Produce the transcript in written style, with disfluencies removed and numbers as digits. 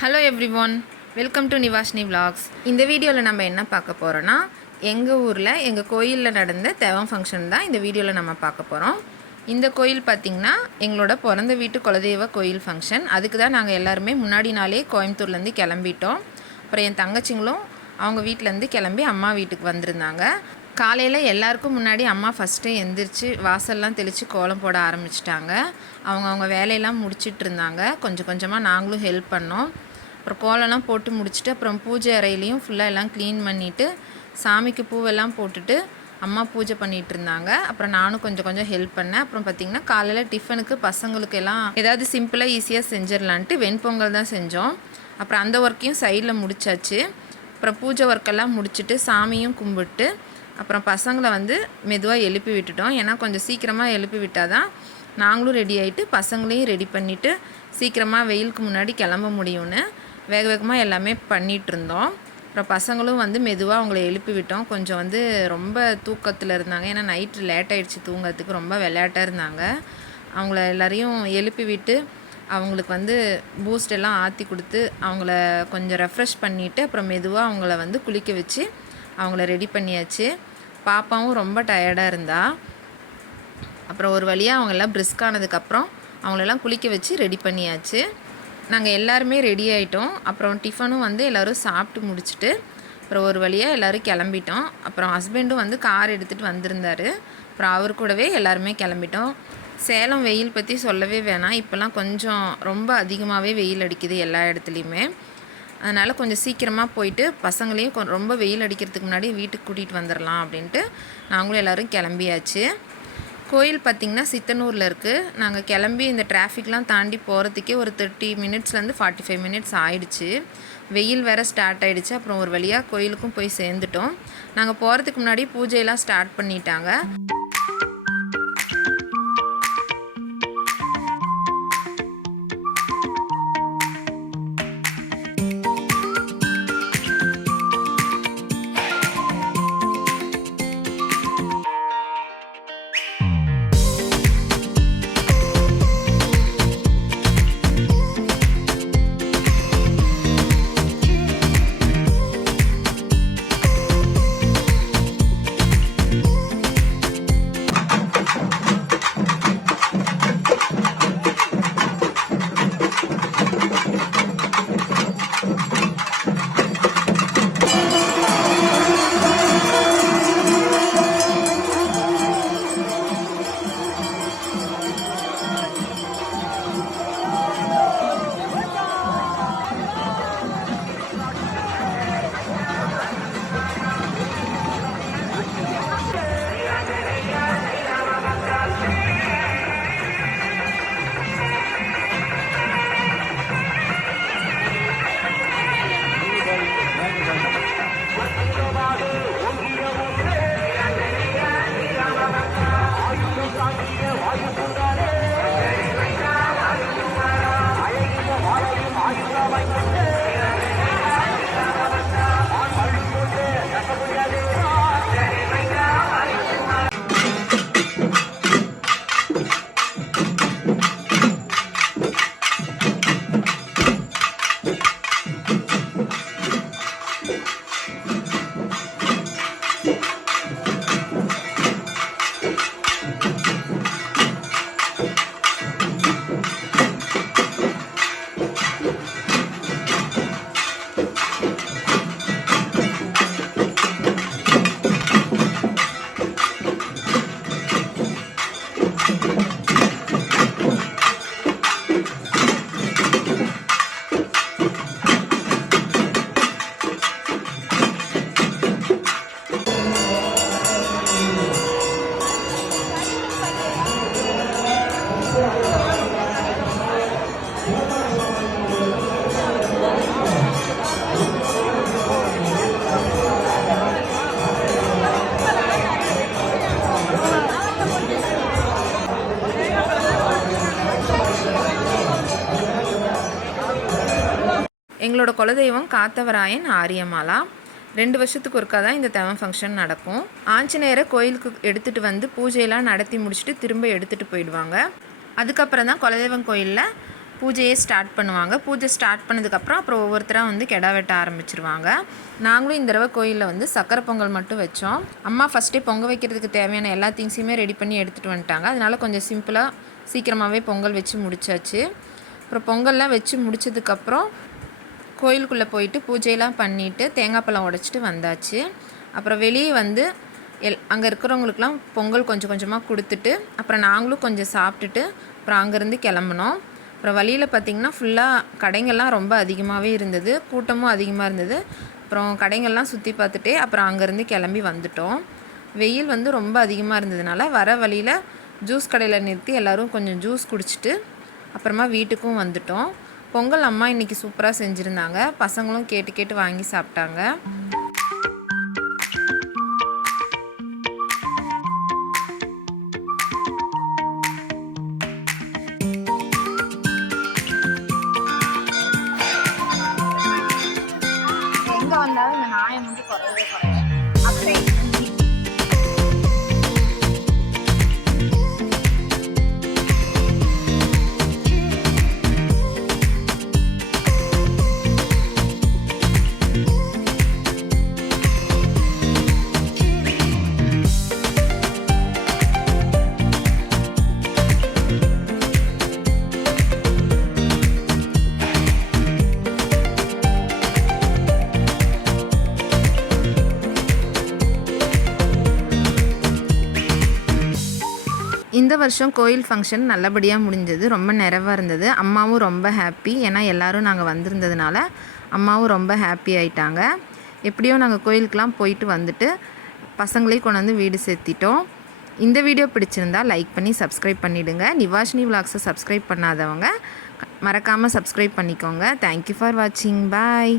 Hello everyone, welcome to Nivashini vlogs. இந்த வீடியோவில் நம்ம என்ன பார்க்க போகிறோன்னா, எங்கள் ஊரில் எங்கள் கோயிலில் நடந்த தேவம் ஃபங்க்ஷன் தான் இந்த வீடியோவில் நம்ம பார்க்க போகிறோம். இந்த கோயில் பார்த்திங்கன்னா எங்களோட பிறந்த வீட்டு குலதெய்வ கோயில் ஃபங்க்ஷன். அதுக்கு தான் நாங்கள் எல்லாருமே முன்னாடி நாளே கோயம்புத்தூர்லேருந்து கிளம்பிட்டோம். அப்புறம் என் தங்கச்சிங்களும் அவங்க வீட்டிலேருந்து கிளம்பி அம்மா வீட்டுக்கு வந்திருந்தாங்க. காலையில் எல்லாருக்கும் முன்னாடி அம்மா ஃபஸ்ட்டே எந்திரிச்சு வாசல்லாம் தெளித்து கோலம் போட ஆரம்பிச்சிட்டாங்க. அவங்க வேலையெல்லாம் முடிச்சிட்டு இருந்தாங்க. கொஞ்சம் கொஞ்சமாக நாங்களும் ஹெல்ப் பண்ணோம். அப்புறம் கோலம்லாம் போட்டு முடிச்சுட்டு அப்புறம் பூஜை அறையிலையும் ஃபுல்லாக எல்லாம் க்ளீன் பண்ணிவிட்டு சாமிக்கு பூவெல்லாம் போட்டுட்டு அம்மா பூஜை பண்ணிகிட்டு இருந்தாங்க. அப்புறம் நானும் கொஞ்சம் கொஞ்சம் ஹெல்ப் பண்ணேன். அப்புறம் பார்த்திங்கன்னா காலையில் டிஃபனுக்கு பசங்களுக்கு எல்லாம் ஏதாவது சிம்பிளாக ஈஸியாக செஞ்சிடலான்ட்டு வெண்பொங்கல் தான் செஞ்சோம். அப்புறம் அந்த ஒர்க்கையும் சைடில் முடிச்சாச்சு. அப்புறம் பூஜை ஒர்க்கெல்லாம் முடிச்சுட்டு சாமியும் கும்பிட்டு அப்புறம் பசங்களை மெதுவாக எழுப்பி விட்டுட்டோம். ஏன்னா கொஞ்சம் சீக்கிரமாக எழுப்பி விட்டால் தான் நாங்களும் ரெடி ஆகிட்டு பசங்களையும் ரெடி பண்ணிவிட்டு சீக்கிரமாக வெயிலுக்கு முன்னாடி கிளம்ப முடியும்னு வேகமாக எல்லாமே பண்ணிகிட்ருந்தோம். அப்புறம் பசங்களும் மெதுவாக அவங்கள எழுப்பி விட்டோம். கொஞ்சம் ரொம்ப தூக்கத்தில் இருந்தாங்க. ஏன்னா நைட்டு லேட் ஆகிடுச்சு தூங்கிறதுக்கு, ரொம்ப விளையாட்டாக இருந்தாங்க. அவங்கள எல்லாரையும் எழுப்பி விட்டு அவங்களுக்கு பூஸ்ட் எல்லாம் ஆற்றி கொடுத்து அவங்கள கொஞ்சம் ரெஃப்ரெஷ் பண்ணிவிட்டு அப்புறம் மெதுவாக அவங்கள குளிக்க வச்சு அவங்கள ரெடி பண்ணியாச்சு. பாப்பாவும் ரொம்ப டயர்டாக இருந்தா. அப்புறம் ஒரு வழியாக அவங்கெல்லாம் பிரிஸ்கானதுக்கப்புறம் அவங்களெல்லாம் குளிக்க வச்சு ரெடி பண்ணியாச்சு. நாங்கள் எல்லாருமே ரெடி ஆகிட்டோம். அப்புறம் டிஃபனும் எல்லோரும் சாப்பிட்டு முடிச்சுட்டு அப்புறம் ஒரு வழியாக எல்லோரும் கிளம்பிட்டோம். அப்புறம் ஹஸ்பண்டும் கார் எடுத்துகிட்டு வந்திருந்தார். அப்புறம் அவர் கூடவே எல்லாருமே கிளம்பிட்டோம். சேலம் வெயில் பற்றி சொல்லவே வேணாம். இப்போல்லாம் கொஞ்சம் ரொம்ப அதிகமாகவே வெயில் அடிக்குது எல்லா இடத்துலையுமே. அதனால் கொஞ்சம் சீக்கிரமாக போயிட்டு பசங்களையும் ரொம்ப வெயில் அடிக்கிறதுக்கு முன்னாடி வீட்டுக்கு கூட்டிகிட்டு வந்துடலாம் அப்படின்ட்டு நாங்களும் எல்லோரும் கிளம்பியாச்சு. கோயில் பார்த்திங்கன்னா சித்தனூரில் இருக்குது. நாங்கள் கிளம்பி இந்த டிராஃபிக்லாம் தாண்டி போகிறதுக்கே ஒரு 30 மினிட்ஸ்லேருந்து 45 மினிட்ஸ் ஆகிடுச்சு. வெயில் வேறு ஸ்டார்ட் ஆகிடுச்சு. அப்புறம் ஒரு வழியாக கோயிலுக்கும் போய் சேர்ந்துட்டோம். நாங்கள் போகிறதுக்கு முன்னாடி பூஜையெல்லாம் ஸ்டார்ட் பண்ணிட்டாங்க. எங்களோட குலதெய்வம் காத்தவராயன் ஆரியமாலா. 2 வருஷத்துக்கு ஒருக்கா தான் இந்த தேவம் ஃபங்க்ஷன் நடக்கும். ஆஞ்சநேயரை கோயிலுக்கு எடுத்துகிட்டு பூஜையெல்லாம் நடத்தி முடிச்சுட்டு திரும்ப எடுத்துகிட்டு போயிடுவாங்க. அதுக்கப்புறம் தான் குலதெய்வம் கோயிலில் பூஜையே ஸ்டார்ட் பண்ணுவாங்க. பூஜை ஸ்டார்ட் பண்ணதுக்கப்புறம் அப்புறம் ஒவ்வொருத்தராக வந்து கிடா வெட்ட ஆரம்பிச்சிருவாங்க. நாங்களும் இந்த தடவை கோயிலில் வந்து சக்கரை பொங்கல் மட்டும் வச்சோம். அம்மா ஃபஸ்ட்டே பொங்கல் வைக்கிறதுக்கு தேவையான எல்லா திங்ஸையுமே ரெடி பண்ணி எடுத்துகிட்டு வந்துட்டாங்க. அதனால் கொஞ்சம் சிம்பிளாக சீக்கிரமாகவே பொங்கல் வச்சு முடிச்சாச்சு. அப்புறம் பொங்கல்லாம் வச்சு முடிச்சதுக்கப்புறம் கோயிலுக்குள்ளே போயிட்டு பூஜையெல்லாம் பண்ணிவிட்டு தேங்காய் பழம் உடைச்சிட்டு வந்தாச்சு. அப்புறம் வெளியே வந்து அங்கே இருக்கிறவங்களுக்குலாம் பொங்கல் கொஞ்சம் கொஞ்சமாக கொடுத்துட்டு அப்புறம் நாங்களும் கொஞ்சம் சாப்பிட்டுட்டு அப்புறம் அங்கேருந்து கிளம்புனோம். அப்புறம் வழியில் பார்த்திங்கன்னா ஃபுல்லாக கடைங்கள்லாம் ரொம்ப அதிகமாகவே இருந்தது, கூட்டமும் அதிகமாக இருந்தது. அப்புறம் கடைங்கள்லாம் சுற்றி பார்த்துட்டே அப்புறம் அங்கேருந்து கிளம்பி வந்துட்டோம். வெயில் வந்து ரொம்ப அதிகமாக இருந்ததுனால வர வழியில் ஜூஸ் கடையில் நிறுத்தி எல்லோரும் கொஞ்சம் ஜூஸ் குடிச்சிட்டு அப்புறமா வீட்டுக்கும் வந்துட்டோம். பொங்கல் அம்மா இன்றைக்கி சூப்பராக செஞ்சுருந்தாங்க. பசங்களும் கேட்டு கேட்டு வாங்கி சாப்பிட்டாங்க. எங்கே வந்தாலும் இந்த நாயம் வந்து குறையவே குறையாது. அப்படியே இந்த வருஷம் கோயில் ஃபங்க்ஷன் நல்லபடியாக முடிஞ்சது. ரொம்ப நிறைவாக இருந்தது. அம்மாவும் ரொம்ப ஹாப்பி. ஏன்னா எல்லோரும் நாங்கள் வந்திருந்ததுனால அம்மாவும் ரொம்ப ஹாப்பி ஆகிட்டாங்க. எப்படியோ நாங்கள் கோயிலுக்கெலாம் போயிட்டு வந்துட்டு பசங்களையும் கொண்டு வந்து வீடு சேர்த்திட்டோம். இந்த வீடியோ பிடிச்சிருந்தா லைக் பண்ணி சப்ஸ்கிரைப் பண்ணிவிடுங்க. நிவாஷினி விலாக்ஸை சப்ஸ்கிரைப் பண்ணாதவங்க மறக்காமல் சப்ஸ்கிரைப் பண்ணிக்கோங்க. தேங்க்யூ ஃபார் வாட்சிங். பாய்.